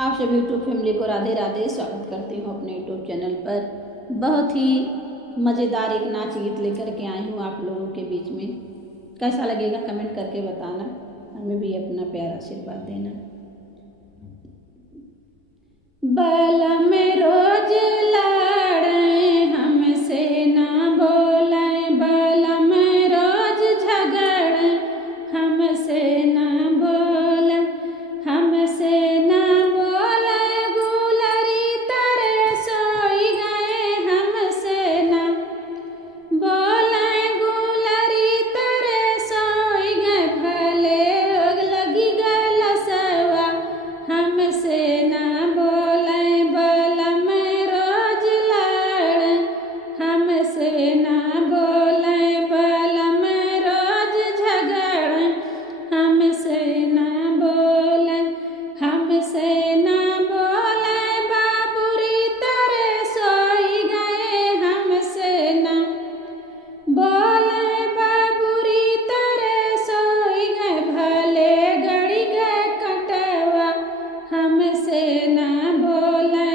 आप सभी YouTube family को राधे राधे। स्वागत करती हूँ अपने यूट्यूब चैनल पर। बहुत ही मज़ेदार एक नाच गीत लेकर के आई हूँ आप लोगों के बीच में। कैसा लगेगा कमेंट करके बताना, हमें भी अपना प्यार आशीर्वाद देना। बल में रोज लड़े हमसे ना बोले, बल में रोज झगड़े हमसे ना बोले, हमसे ना बोले गुलरी तरह सोई गए, हमसे ना बोले गुलरी तरह सोई गए, भले लगी गए लसवा हमसे ना बोले, बल में रोज लड़े हमसे ना बोले, बल में रोज झगड़े हमसे ना बोले, हमसे ना बोले बाबूरी तरह सोई गए, हमसे ना बोले बाबूरी तरह सोई गए, भले गड़ी गए कटवा हमसे ना बोले,